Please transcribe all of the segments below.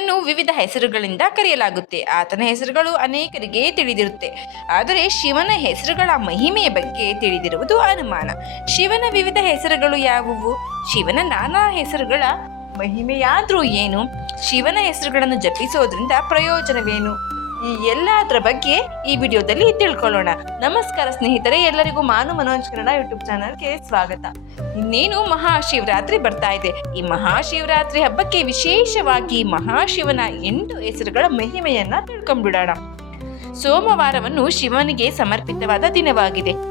ಶಿವನನ್ನು ವಿವಿಧ ಹೆಸರುಗಳಿಂದ ಕರೆಯಲಾಗುತ್ತೆ. ಆತನ ಹೆಸರುಗಳು ಅನೇಕರಿಗೆ ತಿಳಿದಿರುತ್ತೆ. ಆದರೆ ಶಿವನ ಹೆಸರುಗಳ ಮಹಿಮೆಯ ಬಗ್ಗೆ ತಿಳಿದಿರುವುದು ಅನುಮಾನ. ಶಿವನ ವಿವಿಧ ಹೆಸರುಗಳು ಯಾವುವು? ಶಿವನ ನಾನಾ ಹೆಸರುಗಳ ಮಹಿಮೆಯಾದರೂ ಏನು? ಶಿವನ ಹೆಸರುಗಳನ್ನು ಜಪಿಸೋದ್ರಿಂದ ಪ್ರಯೋಜನವೇನು? ಈ ಎಲ್ಲದರ ಬಗ್ಗೆ ಈ ವಿಡಿಯೋದಲ್ಲಿ ತಿಳ್ಕೊಳ್ಳೋಣ. ನಮಸ್ಕಾರ ಸ್ನೇಹಿತರೆ, ಎಲ್ಲರಿಗೂ ಮಾನು ಮನೋಜ್ ಕನ್ನಡ ಯೂಟ್ಯೂಬ್ ಚಾನಲ್ಗೆ ಸ್ವಾಗತ. ಇನ್ನೇನು ಮಹಾಶಿವರಾತ್ರಿ ಬರ್ತಾ ಇದೆ. ಈ ಮಹಾಶಿವರಾತ್ರಿ ಹಬ್ಬಕ್ಕೆ ವಿಶೇಷವಾಗಿ ಮಹಾಶಿವನ ಎಂಟು ಹೆಸರುಗಳ ಮಹಿಮೆಯನ್ನ ತಿಳ್ಕೊಂಡ್ಬಿಡೋಣ. ಸೋಮವಾರವನ್ನು ಶಿವನಿಗೆ ಸಮರ್ಪಿತವಾದ ದಿನವಾಗಿದೆ.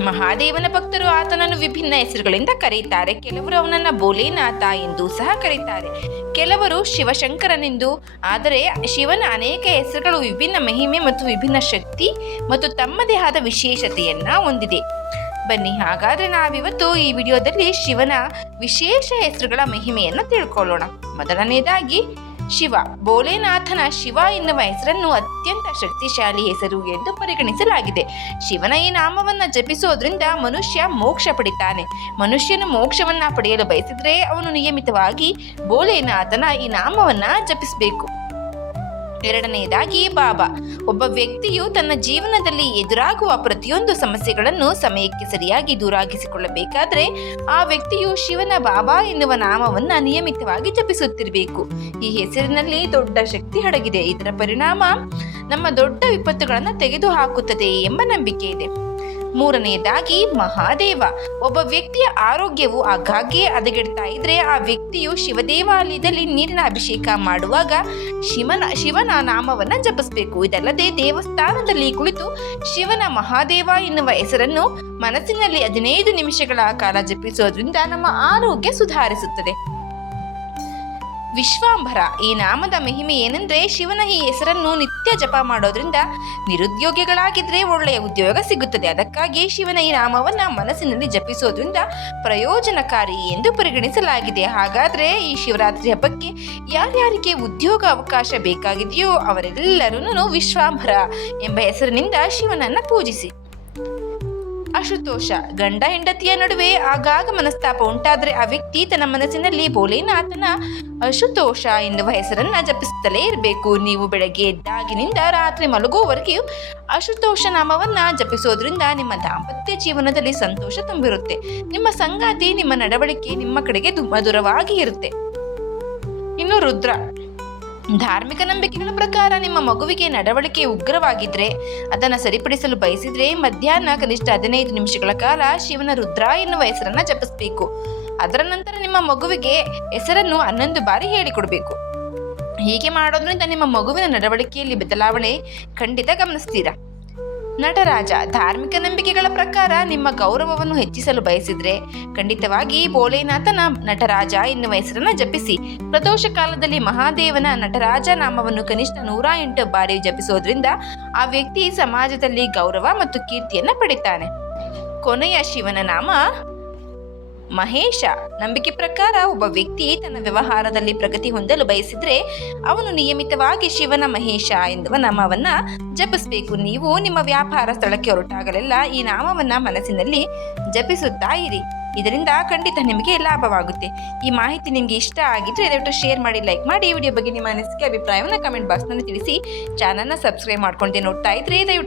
ಮಹಾದೇವನ ಭಕ್ತರು ಆತನನ್ನು ವಿಭಿನ್ನ ಹೆಸರುಗಳಿಂದ ಕರೆಯುತ್ತಾರೆ. ಕೆಲವರು ಅವನನ್ನ ಬೋಲೇನಾಥ ಎಂದು ಸಹ ಕರೀತಾರೆ. ಕೆಲವರು ಶಿವಶಂಕರನೆಂದು, ಆದರೆ ಶಿವನ ಅನೇಕ ಹೆಸರುಗಳು ವಿಭಿನ್ನ ಮಹಿಮೆ ಮತ್ತು ವಿಭಿನ್ನ ಶಕ್ತಿ ಮತ್ತು ತಮ್ಮದೇ ಆದ ವಿಶೇಷತೆಯನ್ನ ಹೊಂದಿದೆ. ಬನ್ನಿ, ಹಾಗಾದ್ರೆ ನಾವಿವತ್ತು ಈ ವಿಡಿಯೋದಲ್ಲಿ ಶಿವನ ವಿಶೇಷ ಹೆಸರುಗಳ ಮಹಿಮೆಯನ್ನು ತಿಳ್ಕೊಳ್ಳೋಣ. ಮೊದಲನೆಯದಾಗಿ ಶಿವ. ಭೋಲೆನಾಥನ ಶಿವ ಎನ್ನುವ ಹೆಸರನ್ನು ಅತ್ಯಂತ ಶಕ್ತಿಶಾಲಿ ಹೆಸರು ಎಂದು ಪರಿಗಣಿಸಲಾಗಿದೆ. ಶಿವನ ಈ ನಾಮವನ್ನ ಜಪಿಸೋದ್ರಿಂದ ಮನುಷ್ಯ ಮೋಕ್ಷ ಪಡಿತಾನೆ. ಮನುಷ್ಯನು ಮೋಕ್ಷವನ್ನ ಪಡೆಯಲು ಬಯಸಿದ್ರೆ ಅವನು ನಿಯಮಿತವಾಗಿ ಭೋಲೆನಾಥನ ಈ ನಾಮವನ್ನ ಜಪಿಸಬೇಕು. ಎರಡನೆಯದಾಗಿ ಬಾಬಾ. ಒಬ್ಬ ವ್ಯಕ್ತಿಯು ತನ್ನ ಜೀವನದಲ್ಲಿ ಎದುರಾಗುವ ಪ್ರತಿಯೊಂದು ಸಮಸ್ಯೆಗಳನ್ನು ಸಮಯಕ್ಕೆ ಸರಿಯಾಗಿ ದೂರಾಗಿಸಿಕೊಳ್ಳಬೇಕಾದ್ರೆ ಆ ವ್ಯಕ್ತಿಯು ಶಿವನ ಬಾಬಾ ಎನ್ನುವ ನಾಮವನ್ನ ನಿಯಮಿತವಾಗಿ ಜಪಿಸುತ್ತಿರಬೇಕು. ಈ ಹೆಸರಿನಲ್ಲಿ ದೊಡ್ಡ ಶಕ್ತಿ ಅಡಗಿದೆ ಇದರ ಪರಿಣಾಮ ನಮ್ಮ ದೊಡ್ಡ ವಿಪತ್ತುಗಳನ್ನು ತೆಗೆದುಹಾಕುತ್ತದೆ ಎಂಬ ನಂಬಿಕೆ ಇದೆ. ಮೂರನೆಯದಾಗಿ ಮಹಾದೇವ. ಒಬ್ಬ ವ್ಯಕ್ತಿಯ ಆರೋಗ್ಯವು ಆಗಾಗ್ಗೆ ಹದಗೆಡ್ತಾ ಇದ್ರೆ ಆ ವ್ಯಕ್ತಿಯು ಶಿವದೇವಾಲಯದಲ್ಲಿ ನೀರಿನ ಅಭಿಷೇಕ ಮಾಡುವಾಗ ಶಿವನ ಶಿವನ ನಾಮವನ್ನ ಜಪಿಸಬೇಕು. ಇದಲ್ಲದೆ ದೇವಸ್ಥಾನದಲ್ಲಿ ಕುಳಿತು ಶಿವನ ಮಹಾದೇವ ಎನ್ನುವ ಹೆಸರನ್ನು ಮನಸ್ಸಿನಲ್ಲಿ ಹದಿನೈದು ನಿಮಿಷಗಳ ಕಾಲ ಜಪಿಸೋದ್ರಿಂದ ನಮ್ಮ ಆರೋಗ್ಯ ಸುಧಾರಿಸುತ್ತದೆ. ವಿಶ್ವಾಂಭರ, ಈ ನಾಮದ ಮಹಿಮೆ ಏನೆಂದ್ರೆ ಶಿವನ ಈ ಹೆಸರನ್ನು ನಿತ್ಯ ಜಪ ಮಾಡೋದ್ರಿಂದ ನಿರುದ್ಯೋಗಿಗಳಾಗಿದ್ರೆ ಒಳ್ಳೆಯ ಉದ್ಯೋಗ ಸಿಗುತ್ತದೆ. ಅದಕ್ಕಾಗಿ ಶಿವನ ಈ ನಾಮವನ್ನ ಮನಸ್ಸಿನಲ್ಲಿ ಜಪಿಸೋದ್ರಿಂದ ಪ್ರಯೋಜನಕಾರಿ ಎಂದು ಪರಿಗಣಿಸಲಾಗಿದೆ. ಹಾಗಾದ್ರೆ ಈ ಶಿವರಾತ್ರಿ ಹಬ್ಬಕ್ಕೆ ಯಾರ್ಯಾರಿಗೆ ಉದ್ಯೋಗ ಅವಕಾಶ ಬೇಕಾಗಿದೆಯೋ ಅವರೆಲ್ಲರೂ ವಿಶ್ವಾಂಬರ ಎಂಬ ಹೆಸರಿನಿಂದ ಶಿವನನ್ನ ಪೂಜಿಸಿ. ಅಶುತೋಷ. ಗಂಡ ಹೆಂಡತಿಯ ನಡುವೆ ಆಗಾಗ ಮನಸ್ತಾಪ ಉಂಟಾದರೆ ಆ ವ್ಯಕ್ತಿ ತನ್ನ ಮನಸ್ಸಿನಲ್ಲಿ ಭೋಲೆನಾಥನ ಅಶುತೋಷ ಎನ್ನುವ ಹೆಸರನ್ನ ಜಪಿಸುತ್ತಲೇ ಇರಬೇಕು. ನೀವು ಬೆಳಗ್ಗೆ ಎದ್ದಾಗಿನಿಂದ ರಾತ್ರಿ ಮಲಗುವವರೆಗೂ ಅಶುತೋಷ ನಾಮವನ್ನ ಜಪಿಸೋದ್ರಿಂದ ನಿಮ್ಮ ದಾಂಪತ್ಯ ಜೀವನದಲ್ಲಿ ಸಂತೋಷ ತುಂಬಿರುತ್ತೆ. ನಿಮ್ಮ ಸಂಗಾತಿ ನಿಮ್ಮ ನಡವಳಿಕೆ ನಿಮ್ಮ ಕಡೆಗೆ ಮಧುರವಾಗಿ ಇರುತ್ತೆ. ಇನ್ನು ರುದ್ರ. ಧಾರ್ಮಿಕ ನಂಬಿಕೆಗಳ ಪ್ರಕಾರ ನಿಮ್ಮ ಮಗುವಿಗೆ ನಡವಳಿಕೆ ಉಗ್ರವಾಗಿದ್ರೆ, ಅದನ್ನು ಸರಿಪಡಿಸಲು ಬಯಸಿದ್ರೆ ಮಧ್ಯಾಹ್ನ ಕನಿಷ್ಠ ಹದಿನೈದು ನಿಮಿಷಗಳ ಕಾಲ ಶಿವನ ರುದ್ರ ಎನ್ನುವ ಹೆಸರನ್ನ ಜಪಿಸಬೇಕು. ಅದರ ನಂತರ ನಿಮ್ಮ ಮಗುವಿಗೆ ಹೆಸರನ್ನು ಹನ್ನೊಂದು ಬಾರಿ ಹೇಳಿಕೊಡಬೇಕು. ಹೀಗೆ ಮಾಡೋದ್ರಿಂದ ನಿಮ್ಮ ಮಗುವಿನ ನಡವಳಿಕೆಯಲ್ಲಿ ಬದಲಾವಣೆ ಖಂಡಿತ ಗಮನಿಸ್ತೀರಾ? ನಟರಾಜ ಧಾರ್ಮಿಕ ನಂಬಿಕೆಗಳ ಪ್ರಕಾರ ನಿಮ್ಮ ಗೌರವವನ್ನು ಹೆಚ್ಚಿಸಲು ಬಯಸಿದ್ರೆ ಖಂಡಿತವಾಗಿ ಭೋಲೆನಾಥನ ನಟರಾಜ ಎನ್ನುವ ಹೆಸರನ್ನ ಜಪಿಸಿ. ಪ್ರದೋಷ ಕಾಲದಲ್ಲಿ ಮಹಾದೇವನ ನಟರಾಜ ನಾಮವನ್ನು ಕನಿಷ್ಠ ನೂರ ಎಂಟು ಬಾರಿ ಜಪಿಸೋದ್ರಿಂದ ಆ ವ್ಯಕ್ತಿ ಸಮಾಜದಲ್ಲಿ ಗೌರವ ಮತ್ತು ಕೀರ್ತಿಯನ್ನು ಪಡಿತಾನೆ. ಕೊನೆಯ ಶಿವನ ನಾಮ ಮಹೇಶ, ನಂಬಿಕೆ ಪ್ರಕಾರ ಒಬ್ಬ ವ್ಯಕ್ತಿ ತನ್ನ ವ್ಯವಹಾರದಲ್ಲಿ ಪ್ರಗತಿ ಹೊಂದಲು ಬಯಸಿದ್ರೆ ಅವನು ನಿಯಮಿತವಾಗಿ ಶಿವನ ಮಹೇಶ ಎನ್ನುವ ನಾಮವನ್ನ ಜಪಿಸಬೇಕು. ನೀವು ನಿಮ್ಮ ವ್ಯಾಪಾರ ಸ್ಥಳಕ್ಕೆ ಹೊರಟಾಗಲೆಲ್ಲ ಈ ನಾಮವನ್ನ ಮನಸ್ಸಿನಲ್ಲಿ ಜಪಿಸುತ್ತಾ ಇರಿ. ಇದರಿಂದ ಖಂಡಿತ ನಿಮಗೆ ಲಾಭವಾಗುತ್ತೆ. ಈ ಮಾಹಿತಿ ನಿಮಗೆ ಇಷ್ಟ ಆಗಿದ್ರೆ ದಯವಿಟ್ಟು ಶೇರ್ ಮಾಡಿ, ಲೈಕ್ ಮಾಡಿ. ಈ ವಿಡಿಯೋ ಬಗ್ಗೆ ನಿಮ್ಮ ಅನಿಸಿಕೆ, ಅಭಿಪ್ರಾಯವನ್ನು ಕಮೆಂಟ್ ಬಾಕ್ಸ್ನಲ್ಲಿ ತಿಳಿಸಿ. ಚಾನಲ್ನ ಸಬ್ಸ್ಕ್ರೈಬ್ ಮಾಡ್ಕೊಂಡೆ ನೋಡ್ತಾ ಇದ್ರೆ ದಯವಿಟ್ಟು